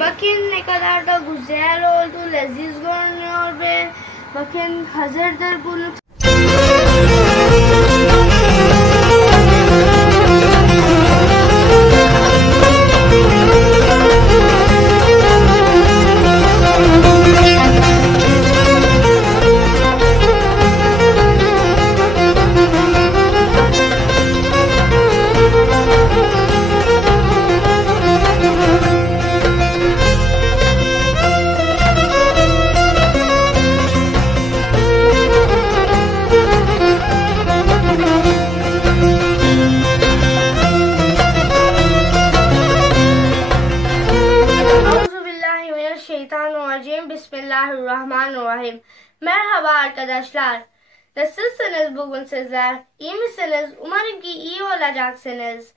Bakın ne kadar da güzel oldu, leziz görünüyor ve bakın hazırdır bunu. Bismillahirrahmanirrahim. Merhaba arkadaşlar. Nasılsınız bugün sizler? İyi misiniz? Umarım ki iyi olacaksınız.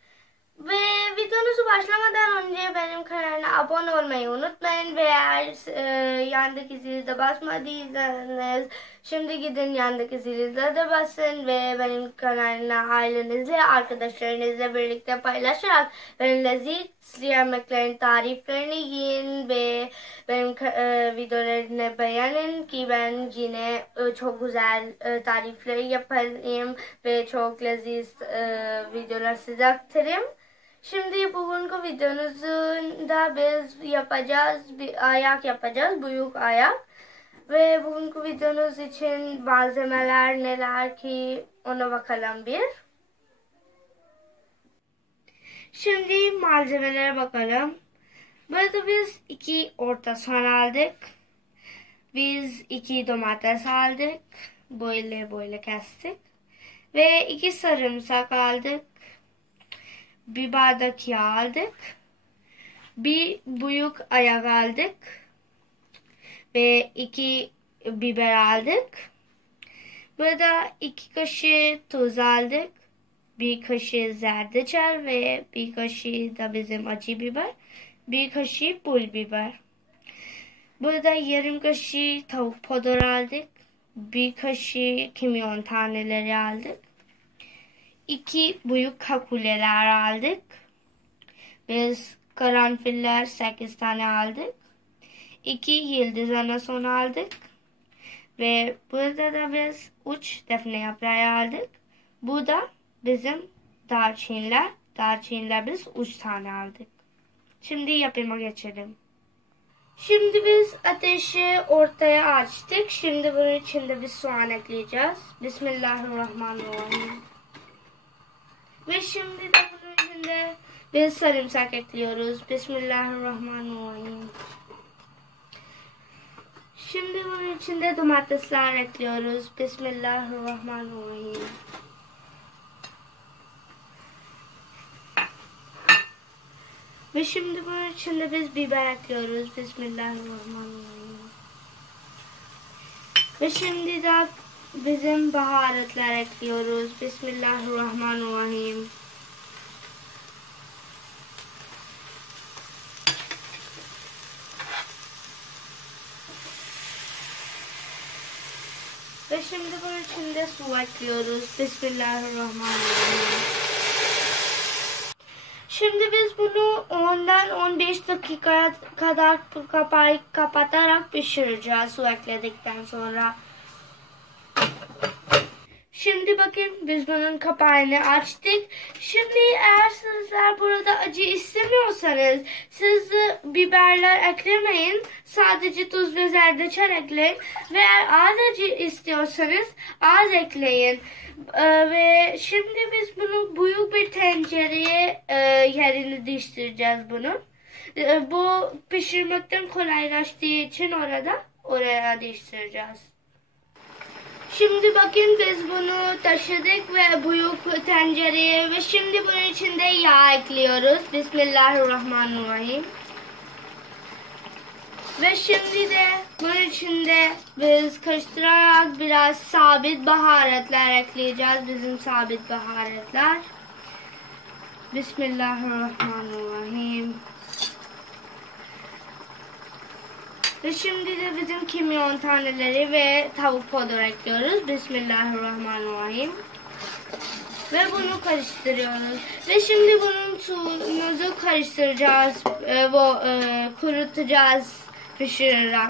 Ve videonuzu başlamadan önce benim kanalıma abone olmayı unutmayın ve eğer yandaki zili de basmadıysanız şimdi gidin yandaki zili de basın ve benim kanalıma ailenizle, arkadaşlarınızla birlikte paylaşarak benim leziz yemeklerin tariflerini yiyin ve benim videolarımı beğenin ki ben yine çok güzel tarifleri yaparım ve çok leziz videolar size aktarayım. Şimdi bugünkü videomuzda biz yapacağız, bir ayak yapacağız, büyük ayak. Ve bugünkü videomuz için malzemeler neler ki ona bakalım bir. Şimdi malzemelere bakalım. Burada biz 2 orta soğan aldık. Biz 2 domates aldık. Böyle kestik. Ve 2 sarımsak aldık. Bir bardak yağ aldık. Bir büyük ayak aldık. Ve 2 biber aldık. Burada 2 kaşık tuz aldık. 1 kaşık zerdeçal ve 1 kaşık da bizim acı biber. 1 kaşık pul biber. Burada yarım kaşık tavuk pudru aldık. 1 kaşık kimyon taneleri aldık. 2 büyük kakuleler aldık. Biz karanfiller 8 tane aldık. 2 yıldız anason aldık. Ve burada da biz 3 defne yaprağı aldık. Bu da bizim darçinler. Darçinler biz 3 tane aldık. Şimdi yapıma geçelim. Şimdi biz ateşi ortaya açtık. Şimdi bunun içinde bir soğan ekleyeceğiz. Bismillahirrahmanirrahim. Ve şimdi de bunun içinde biz sarımsak ekliyoruz. Bismillahirrahmanirrahim. Şimdi bunun içinde domatesler ekliyoruz. Bismillahirrahmanirrahim. Ve şimdi bunun içinde biz biber ekliyoruz. Bismillahirrahmanirrahim. Ve şimdi de bizim baharatlar ekliyoruz. Bismillahirrahmanirrahim. Ve şimdi bunun içinde su ekliyoruz. Bismillahirrahmanirrahim. Şimdi biz bunu 10'dan 15 dakika kadar kapatarak pişireceğiz su ekledikten sonra. Şimdi bakın biz bunun kapağını açtık. Şimdi eğer sizler burada acı istemiyorsanız siz biberler eklemeyin. Sadece tuz ve zerdeçal ekleyin. Ve eğer az acı istiyorsanız az ekleyin. Ve şimdi biz bunu büyük bir tencereye yerini değiştireceğiz bunun. Bu pişirmekten kolaylaştığı için oraya değiştireceğiz. Şimdi bakın biz bunu taşıdık ve büyük tencereye ve şimdi bunun içinde yağ ekliyoruz. Bismillahirrahmanirrahim. Ve şimdi de bunun içinde biz karıştırarak biraz sabit baharatlar ekleyeceğiz. Bizim sabit baharatlar. Bismillahirrahmanirrahim. Ve şimdi de bizim kimyon taneleri ve tavuk pudru ekliyoruz. Bismillahirrahmanirrahim. ve bunu karıştırıyoruz. Ve şimdi bunun suyumuzu karıştıracağız. Kurutacağız pişirerek.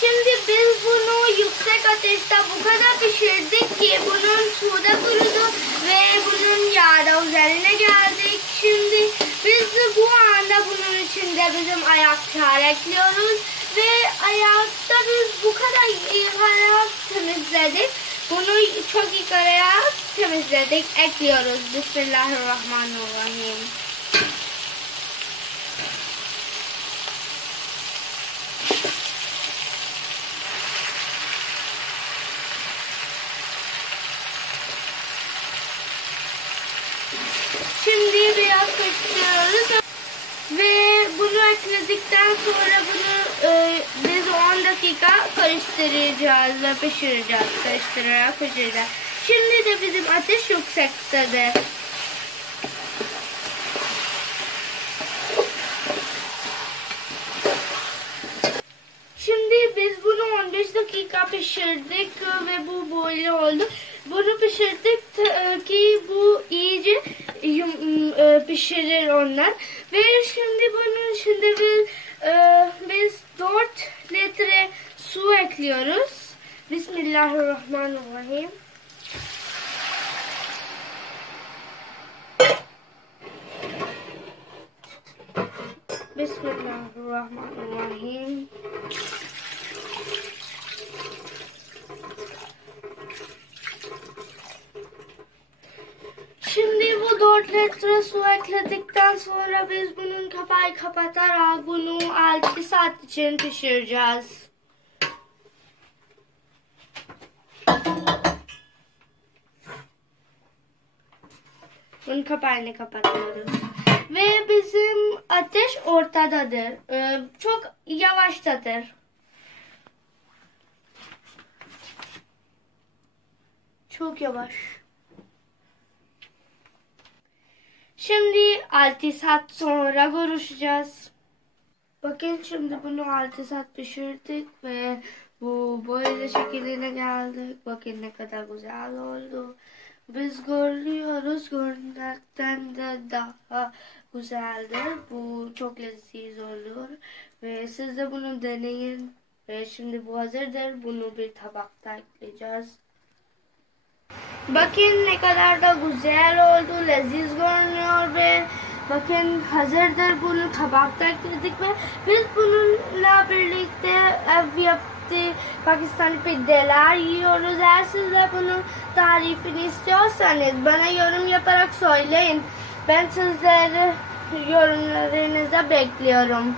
Şimdi biz bunu yüksek ateşte bu kadar pişirdik ki bunun suda kurudu ve bunun yağı da üzerine geldik. Şimdi biz de bu anda bunun içinde bizim ayakçağ ekliyoruz ve ayakta biz bu kadar yıkayarak temizledik. Bunu çok yıkayarak temizledik. Ekliyoruz. Bismillahirrahmanirrahim. Şimdi biraz karıştırıyoruz ve bunu ekledikten sonra bunu biz 10 dakika karıştıracağız ve pişireceğiz. Karıştırarak pişireceğiz. Şimdi de bizim ateş yüksektedir. Şimdi biz bunu 15 dakika pişirdik ve bu böyle oldu. Bunu pişirdik ki bu iyice pişirir onlar. Ve şimdi bunun içinde biz 4 litre su ekliyoruz. Bismillahirrahmanirrahim. Bismillahirrahmanirrahim. Şimdi bu 4 litre su ekledikten sonra biz bunun kapağı kapatarak bunu 6 saat için pişireceğiz. Bunun kapağını kapatıyoruz. Ve bizim ateş ortadadır. Çok yavaştadır. Çok yavaş. Şimdi 6 saat sonra görüşeceğiz. Bakın şimdi bunu 6 saat pişirdik ve bu böyle şekline geldik. Bakın ne kadar güzel oldu. Biz görüyoruz, görünekten de daha güzeldir. Bu çok lezzetli olur ve siz de bunu deneyin. Ve şimdi bu hazırdır. Bunu bir tabakta ekleyeceğiz. Bakın ne kadar da güzel oldu, leziz görünüyor ve bakın hazırdır, bunu tabakta ekledik ve biz bununla birlikte ev yaptık. Pakistani piddeler yiyoruz. Eğer siz de bunun tarifini istiyorsanız bana yorum yaparak söyleyin. Ben sizleri yorumlarınızı bekliyorum.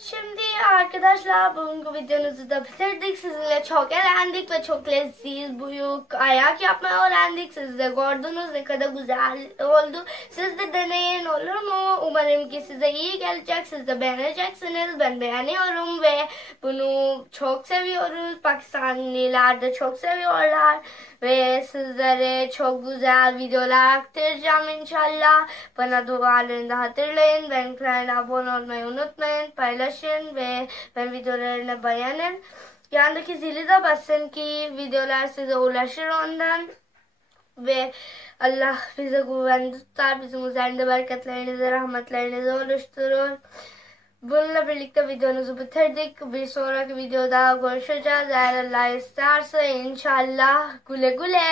Şimdi arkadaşlar bugünkü videomuzu da bitirdik. Sizinle çok eğlendik ve çok lezzetli büyük ayak yapmayı öğrendik. Siz de gördünüz ne kadar güzel oldu. Siz de deneyin, olur mu? Umarım ki size iyi gelecek. Siz de beğeneceksiniz. Ben beğeniyorum ve bunu çok seviyoruz. Pakistanlılar da çok seviyorlar. Ve sizlere çok güzel videolar aktaracağım inşallah. Bana dualarını da hatırlayın. Benimkilerine abone olmayı unutmayın. Paylaşın ve ben videolarını beğenin. Yandaki zili de basın ki videolar size ulaşır ondan. Ve Allah bize güven tutar. Bizim üzerinde bereketlerinizi, rahmetlerinizi oluşturur. Bununla birlikte videomuzu bitirdik. Bir sonraki videoda görüşeceğiz. Eğer Allah isterse inşallah. Güle güle.